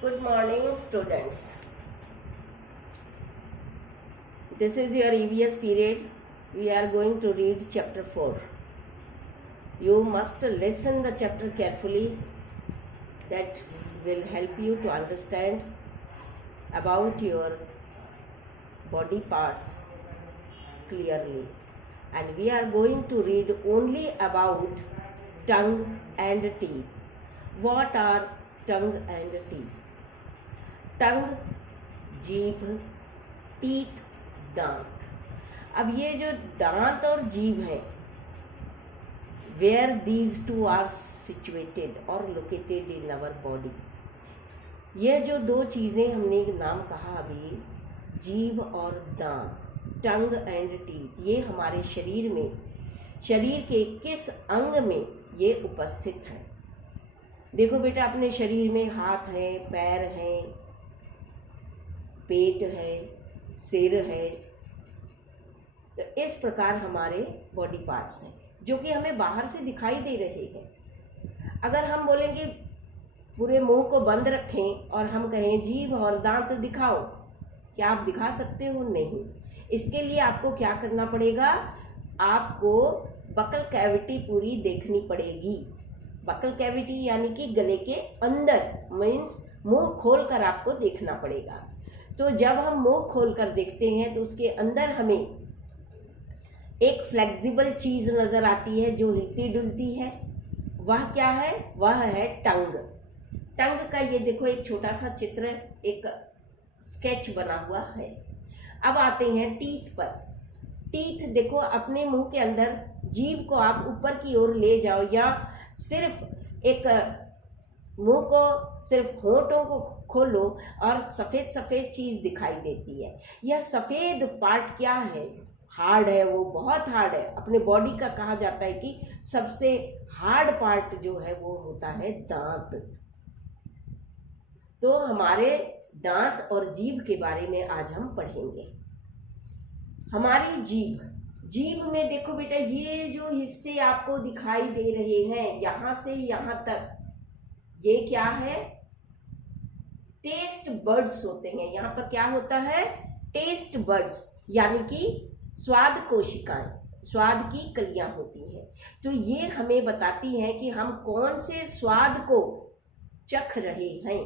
Good morning, students. This is your EVS period. We are going to read chapter 4. You must listen the chapter carefully. That will help you to understand about your body parts clearly. And we are going to read only about tongue and teeth. What are tongue and teeth? Tongue, जीभ, teeth, दांत. अब ये जो दांत और जीभ है, where these two are situated or located in our body, ये जो दो चीज़ें हमने नाम कहा अभी, जीभ और दांत, टंग एंड टीथ, ये हमारे शरीर में, शरीर के किस अंग में ये उपस्थित है? देखो बेटा, अपने शरीर में हाथ है, पैर हैं, पेट है, सिर है. तो इस प्रकार हमारे बॉडी पार्ट्स हैं जो कि हमें बाहर से दिखाई दे रहे हैं. अगर हम बोलेंगे पूरे मुंह को बंद रखें और हम कहें जीभ और दांत दिखाओ, क्या आप दिखा सकते हो? नहीं. इसके लिए आपको क्या करना पड़ेगा? आपको बकल कैविटी पूरी देखनी पड़ेगी. बकल कैविटी यानी कि गले के अंदर, मीन्स मुंह खोलकर आपको देखना पड़ेगा. तो जब हम मुंह खोलकर देखते हैं तो उसके अंदर हमें एक फ्लेक्सिबल चीज नजर आती है जो हिलती डुलती है. वह क्या है? वह है टंग. टंग का ये देखो एक छोटा सा चित्र, एक स्केच बना हुआ है. अब आते हैं टीथ पर. टीथ देखो, अपने मुंह के अंदर जीभ को आप ऊपर की ओर ले जाओ या सिर्फ एक मुंह को, सिर्फ होंठों को खोलो और सफेद सफेद चीज दिखाई देती है. यह सफेद पार्ट क्या है? हार्ड है, वो बहुत हार्ड है. अपने बॉडी का कहा जाता है कि सबसे हार्ड पार्ट जो है वो होता है दांत. तो हमारे दांत और जीभ के बारे में आज हम पढ़ेंगे. हमारी जीभ, जीभ में देखो बेटा, ये जो हिस्से आपको दिखाई दे रहे हैं यहां से यहां तक, ये क्या है? टेस्ट बर्ड्स होते हैं. यहाँ पर क्या होता है? टेस्ट बर्ड्स यानी कि स्वाद कोशिकाएं, स्वाद की कलियां होती हैं. तो ये हमें बताती हैं कि हम कौन से स्वाद को चख रहे हैं.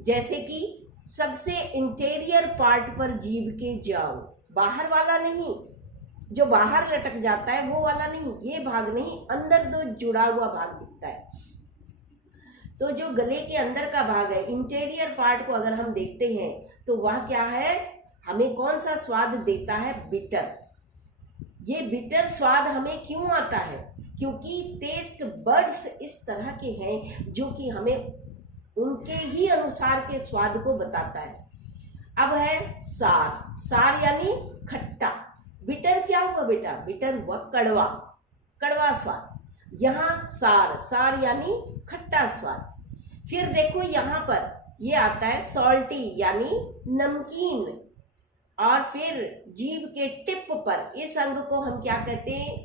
जैसे कि सबसे इंटीरियर पार्ट पर जीभ के जाओ, बाहर वाला नहीं, जो बाहर लटक जाता है वो वाला नहीं, ये भाग नहीं, अंदर दो जुड़ा हुआ भाग दिखता है. तो जो गले के अंदर का भाग है, इंटीरियर पार्ट को अगर हम देखते हैं तो वह क्या है? हमें कौन सा स्वाद देता है? बिटर. ये बिटर स्वाद हमें क्यों आता है? क्योंकि टेस्ट बर्ड्स इस तरह के हैं जो कि हमें उनके ही अनुसार के स्वाद को बताता है. अब है सार. सार यानी खट्टा. बिटर क्या हुआ बेटा? बिटर हुआ कड़वा, कड़वा स्वाद. यहाँ सार, सार यानी खट्टा स्वाद. फिर देखो यहाँ पर ये आता है सॉल्टी यानी नमकीन. और फिर जीभ के टिप पर, इस अंग को हम क्या कहते हैं?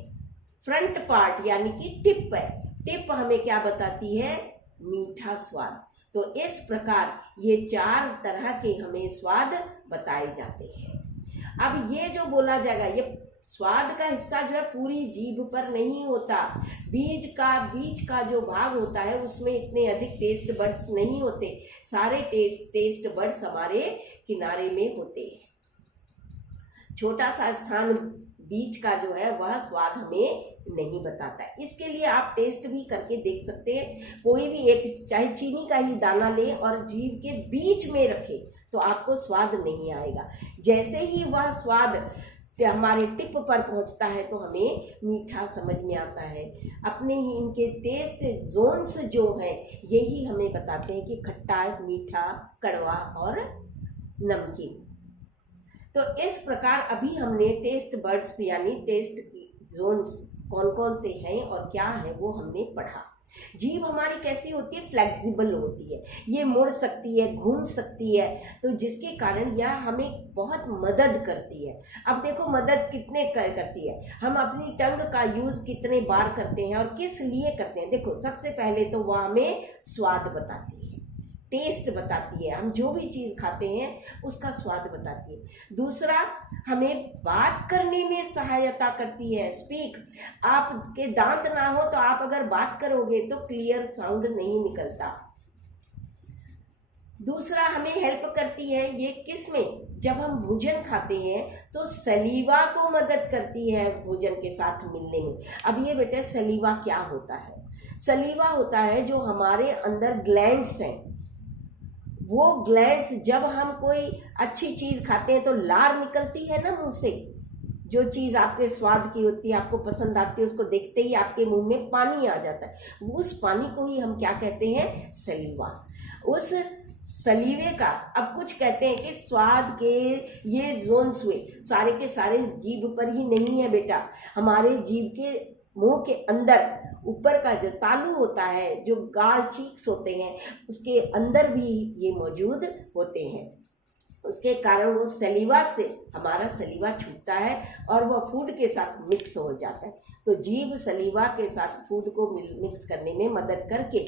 फ्रंट पार्ट यानी कि टिप है. टिप हमें क्या बताती है? मीठा स्वाद. तो इस प्रकार ये चार तरह के हमें स्वाद बताए जाते हैं. अब ये जो बोला जाएगा, ये स्वाद का हिस्सा जो है पूरी जीभ पर नहीं होता. बीच का जो भाग होता है उसमें इतने अधिक टेस्ट बड्स नहीं होते. सारे टेस्ट बड्स हमारे किनारे में होते हैं. छोटा सा स्थान बीच का जो है वह स्वाद हमें नहीं बताता है. इसके लिए आप टेस्ट भी करके देख सकते हैं. कोई भी एक, चाहे चीनी का ही दाना लें और जीभ के बीच में रखें तो आपको स्वाद नहीं आएगा. जैसे ही वह स्वाद हमारे टिप पर पहुंचता है तो हमें मीठा समझ में आता है. अपने ही इनके टेस्ट जोन्स जो हैं यही हमें बताते हैं कि खट्टा, मीठा, कड़वा और नमकीन. तो इस प्रकार अभी हमने टेस्ट बर्ड्स यानी टेस्ट जोन्स कौन कौन से हैं और क्या है वो हमने पढ़ा. जीभ हमारी कैसी होती है? फ्लेक्सिबल होती है. ये मुड़ सकती है, घूम सकती है, तो जिसके कारण यह हमें बहुत मदद करती है. अब देखो मदद कितने करती है. हम अपनी टंग का यूज कितने बार करते हैं और किस लिए करते हैं? देखो सबसे पहले तो वह हमें स्वाद बताती है. टेस्ट बताती है, हम जो भी चीज खाते हैं उसका स्वाद बताती है। दूसरा, हमें बात करने में सहायता करती है। स्पीक, आपके दांत ना हो तो आप अगर बात करोगे तो क्लियर साउंड नहीं निकलता। दूसरा, हमें हेल्प करती है ये किस में, जब हम भोजन खाते हैं तो सलीवा को मदद करती है भोजन के साथ मिलने में। अब ये बेटे सलीवा क्या होता है? सलीवा होता है जो हमारे अंदर ग्लैंड्स हैं, वो ग्लैंड्स जब हम कोई अच्छी चीज खाते हैं तो लार निकलती है ना मुंह से, जो चीज आपके स्वाद की होती है, आपको पसंद आती है, उसको देखते ही आपके मुंह में पानी आ जाता है। उस पानी को ही हम क्या कहते हैं? सलीवा। उस सलीवे का अब कुछ कहते हैं कि स्वाद के ये जोन्स हुए, सारे के सारे जीभ पर ही नहीं है बेटा। हमारे जीभ के मुंह के अंदर ऊपर का जो तालू होता है, जो गाल चीक्स होते हैं, उसके अंदर भी ये मौजूद होते हैं। उसके कारण वो सलीवा से हमारा सलीवा छूटता है और वह फूड के साथ मिक्स हो जाता है। तो जीभ सलीवा के साथ फूड को मिक्स करने में मदद करके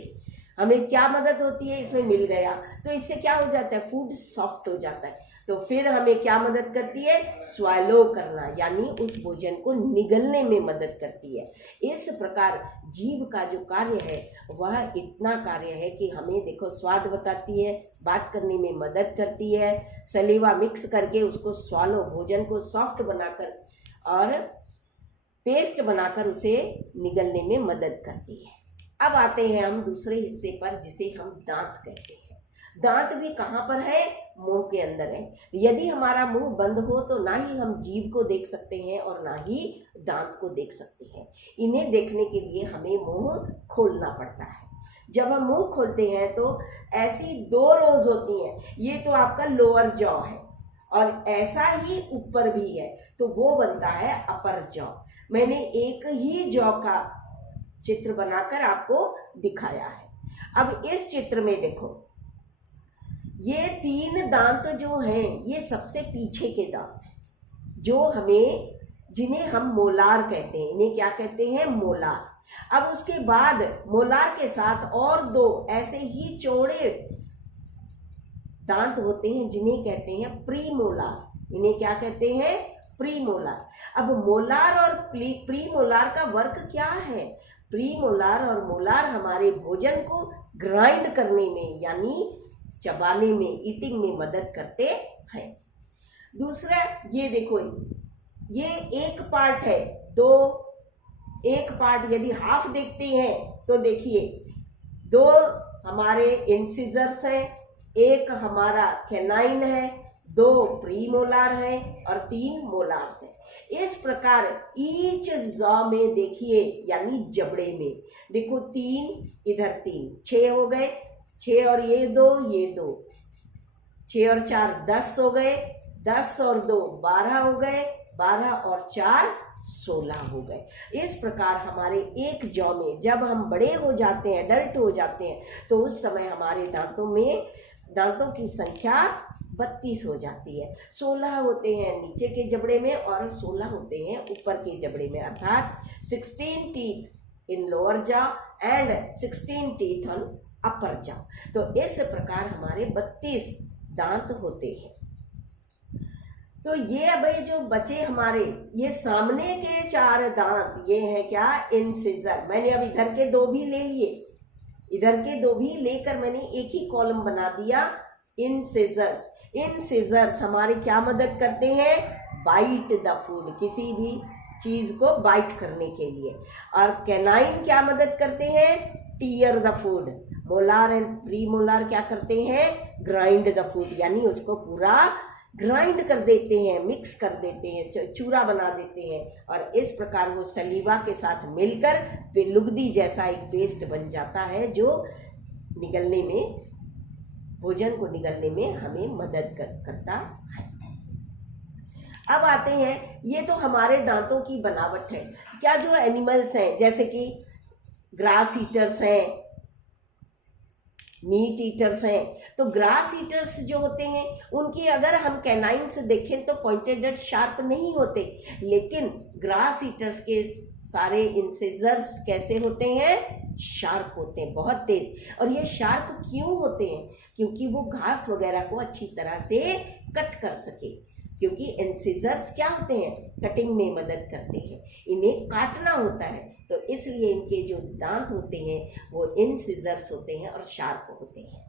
हमें क्या मदद होती है? इसमें मिल गया तो इससे क्या हो जाता है? फूड सॉफ्ट हो जाता है। तो फिर हमें क्या मदद करती है? स्वैलो करना, यानी उस भोजन को निगलने में मदद करती है। इस प्रकार जीभ का जो कार्य है वह इतना कार्य है कि हमें देखो स्वाद बताती है, बात करने में मदद करती है, सलीवा मिक्स करके उसको स्वालो, भोजन को सॉफ्ट बनाकर और पेस्ट बनाकर उसे निगलने में मदद करती है। अब आते हैं हम दूसरे हिस्से पर जिसे हम दांत कहते हैं। दांत भी कहाँ पर है? मुंह के अंदर है। यदि हमारा मुंह बंद हो तो ना ही हम जीभ को देख सकते हैं और ना ही दांत को देख सकते हैं। इन्हें देखने के लिए हमें मुंह खोलना पड़ता है। जब हम मुंह खोलते हैं तो ऐसी दो रोज होती हैं। ये तो आपका लोअर जॉ है और ऐसा ही ऊपर भी है, तो वो बनता है अपर जॉ। मैंने एक ही जॉ का चित्र बनाकर आपको दिखाया है। अब इस चित्र में देखो, ये 3 दांत जो हैं ये सबसे पीछे के दांत हैं, जो हमें, जिन्हें हम मोलार कहते हैं। इन्हें क्या कहते हैं? मोलार। अब उसके बाद मोलार के साथ और 2 ऐसे ही चौड़े दांत होते हैं जिन्हें कहते हैं प्रीमोलार। इन्हें क्या कहते हैं? प्रीमोलार। अब मोलार और प्रीमोलार का वर्क क्या है? प्रीमोलार और मोलार हमारे भोजन को ग्राइंड करने में यानी चबाने में, ईटिंग में मदद करते हैं। दूसरा, ये देखो, ये एक पार्ट है, एक पार्ट यदि हाफ देखते हैं तो देखिए 2 हमारे इंसिजर्स हैं, एक हमारा कैनाइन है, 2 प्रीमोलार है और 3 मोलार्स है। इस प्रकार ईच जॉ में देखिए, यानी जबड़े में देखो 3 इधर 3, 6 हो गए, 6 और ये 2, ये 2, 6 और 4 10 हो गए, 10 और 2 12 हो गए, 12 और 4 16 हो गए। इस प्रकार हमारे एक जॉ में जब हम बड़े हो जाते हैं, एडल्ट हो जाते हैं, तो उस समय हमारे दांतों की संख्या 32 हो जाती है। 16 होते हैं नीचे के जबड़े में और 16 होते हैं ऊपर के जबड़े में, अर्थात 16 teeth in lower jaw and 16 teeth on upper jaw. तो इस प्रकार हमारे 32 दांत होते हैं। तो ये अब जो बचे हमारे, ये सामने के 4 दांत, ये है क्या? इंसिजर। मैंने अब इधर के 2 भी ले लिए, इधर के 2 भी लेकर मैंने एक ही कॉलम बना दिया, इंसिजर्स। इंसिजर्स हमारे क्या मदद करते हैं? बाइट द फूड, किसी भी चीज को बाइट करने के लिए। और कैनाइन क्या मदद करते हैं? Tier the food. Molar and premolar क्या करते हैं? ग्राइंड द फूड, यानी उसको पूरा ग्राइंड कर देते हैं, मिक्स कर देते हैं, चूरा बना देते हैं और इस प्रकार वो सलीवा के साथ मिलकर फिर लुगदी जैसा एक पेस्ट बन जाता है, जो निगलने में, भोजन को निगलने में हमें मदद करता है। अब आते हैं, ये तो हमारे दांतों की बनावट है। क्या जो एनिमल्स हैं, जैसे कि ग्रास ईटर्स हैं, मीट ईटर्स हैं, तो ग्रास ईटर्स जो होते हैं उनकी अगर हम कैनाइन से देखें तो पॉइंटेड एट शार्प नहीं होते, लेकिन ग्रास ईटर्स के सारे इंसिजर्स कैसे होते हैं, शार्प होते हैं, बहुत तेज। और ये शार्प क्यों होते हैं, क्योंकि वो घास वगैरह को अच्छी तरह से कट कर सके, क्योंकि इंसिजर्स क्या होते हैं, कटिंग में मदद करते हैं, इन्हें काटना होता है, तो इसलिए इनके जो दांत होते हैं वो इंसिजर्स होते हैं और शार्प होते हैं।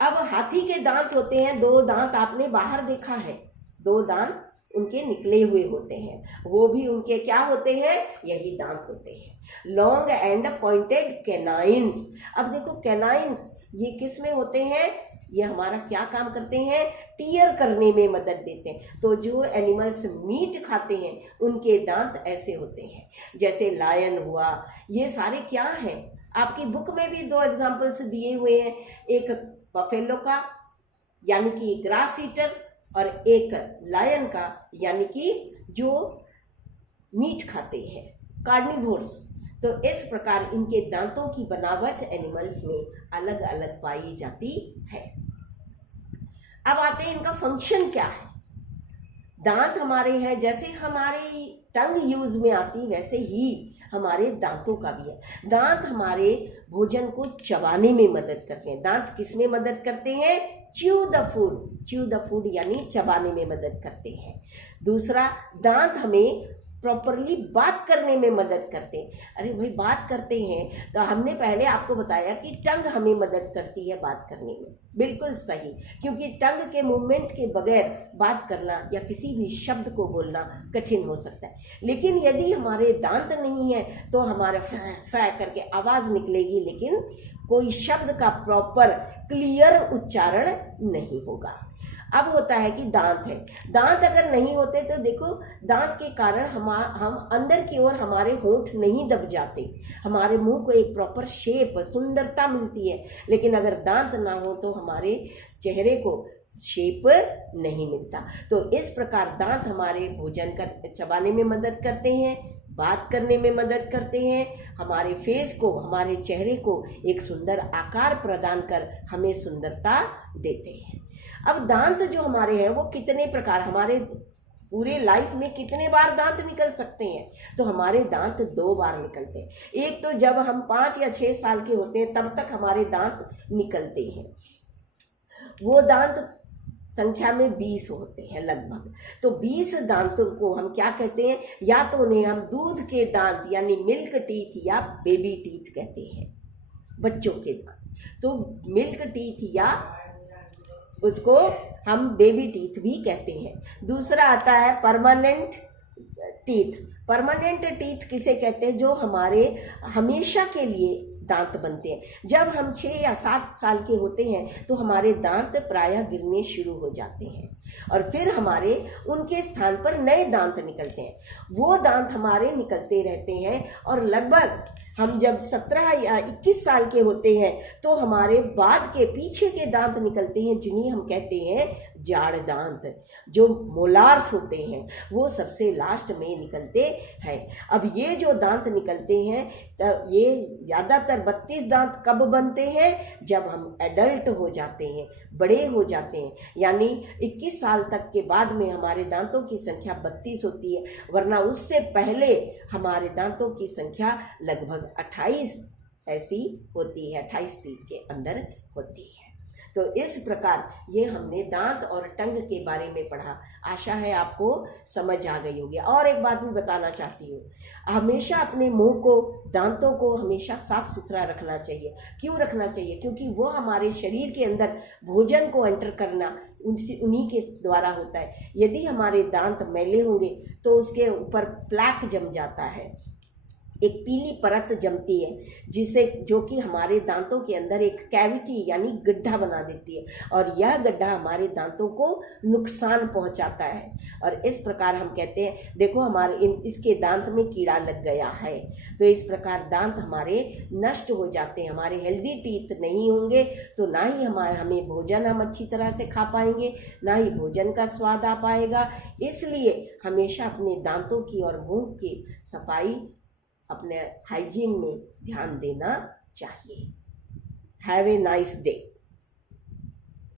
अब हाथी के दांत होते हैं, 2 दांत आपने बाहर देखा है, 2 दांत उनके निकले हुए होते हैं, वो भी उनके क्या होते हैं, यही दांत होते हैं। Long and pointed canines. अब देखो कैनाइन्स ये किस में होते हैं, ये हमारा क्या काम करते हैं, टीयर करने में मदद देते हैं। तो जो एनिमल्स मीट खाते हैं उनके दांत ऐसे होते हैं, जैसे लायन हुआ, ये सारे क्या हैं, आपकी बुक में भी 2 एग्जाम्पल्स दिए हुए हैं, एक बफेलो का यानी कि ग्रास ईटर, और एक लायन का यानी कि जो मीट खाते हैं, कार्निवोर्स। तो इस प्रकार इनके दांतों की बनावट एनिमल्स में अलग अलग पाई जाती है। अब आते हैं इनका फंक्शन क्या है। दांत हमारे हैं, जैसे हमारी टंग यूज में आती वैसे ही हमारे दांतों का भी है। दांत हमारे भोजन को चबाने में मदद करते हैं। दांत किस में मदद करते हैं, च्यू द फूड यानी चबाने में मदद करते हैं। दूसरा, दांत हमें प्रॉपरली बात करने में मदद करते हैं। अरे भाई बात करते हैं तो हमने पहले आपको बताया कि टंग हमें मदद करती है बात करने में, बिल्कुल सही, क्योंकि टंग के मूवमेंट के बगैर बात करना या किसी भी शब्द को बोलना कठिन हो सकता है। लेकिन यदि हमारे दांत नहीं है तो हमारा फै करके आवाज निकलेगी, लेकिन कोई शब्द का प्रॉपर क्लियर उच्चारण नहीं होगा। अब होता है कि दांत है, दांत अगर नहीं होते तो देखो दांत के कारण हम अंदर की ओर हमारे होंठ नहीं दब जाते, हमारे मुंह को एक प्रॉपर शेप, सुंदरता मिलती है। लेकिन अगर दांत ना हो तो हमारे चेहरे को शेप नहीं मिलता। तो इस प्रकार दांत हमारे भोजन का चबाने में मदद करते हैं, बात करने में मदद करते हैं, हमारे फेस को, हमारे चेहरे को एक सुंदर आकार प्रदान कर हमें सुंदरता देते हैं। अब दांत जो हमारे हैं वो कितने प्रकार, हमारे पूरे लाइफ में कितने बार दांत निकल सकते हैं, तो हमारे दांत 2 बार निकलते हैं। एक तो जब हम 5 या 6 साल के होते हैं तब तक हमारे दांत निकलते हैं, वो दांत संख्या में 20 होते हैं लगभग। तो 20 दांतों को हम क्या कहते हैं, या तो उन्हें हम दूध के दांत यानी मिल्क टीथ या बेबी टीथ कहते हैं, बच्चों के दांत। तो मिल्क टीथ या उसको हम बेबी टीथ भी कहते हैं। दूसरा आता है परमानेंट टीथ। परमानेंट टीथ किसे कहते हैं, जो हमारे हमेशा के लिए दांत बनते हैं। जब हम 6 या 7 साल के होते हैं तो हमारे दांत प्रायः गिरने शुरू हो जाते हैं और फिर हमारे उनके स्थान पर नए दांत निकलते हैं। वो दांत हमारे निकलते रहते हैं और लगभग हम जब 17 या 21 साल के होते हैं तो हमारे बाद के पीछे के दांत निकलते हैं, जिन्हें हम कहते हैं जाड़ दांत। जो मोलार्स होते हैं वो सबसे लास्ट में निकलते हैं। अब ये जो दांत निकलते हैं तब ये ज़्यादातर 32 दांत कब बनते हैं, जब हम एडल्ट हो जाते हैं, बड़े हो जाते हैं, यानी 21 साल तक के बाद में हमारे दांतों की संख्या 32 होती है, वरना उससे पहले हमारे दांतों की संख्या लगभग 28 ऐसी होती है, 28-30 के अंदर होती है। तो इस प्रकार ये हमने दांत और टंग के बारे में पढ़ा। आशा है आपको समझ आ गई होगी। और एक बात भी बताना चाहती हूँ, हमेशा अपने मुंह को, दांतों को हमेशा साफ सुथरा रखना चाहिए। क्यों रखना चाहिए, क्योंकि वो हमारे शरीर के अंदर भोजन को एंटर करना उन्हीं के द्वारा होता है। यदि हमारे दांत मैले होंगे तो उसके ऊपर प्लैक जम जाता है, एक पीली परत जमती है, जो कि हमारे दांतों के अंदर एक कैविटी यानी गड्ढा बना देती है, और यह गड्ढा हमारे दांतों को नुकसान पहुंचाता है। और इस प्रकार हम कहते हैं देखो हमारे इसके दांत में कीड़ा लग गया है, तो इस प्रकार दांत हमारे नष्ट हो जाते हैं। हमारे हेल्दी टीथ नहीं होंगे तो ना ही हमें भोजन हम अच्छी तरह से खा पाएंगे, ना ही भोजन का स्वाद आ पाएगा। इसलिए हमेशा अपने दांतों की और मुंह की सफाई, अपने हाइजीन में ध्यान देना चाहिए। Have a nice day.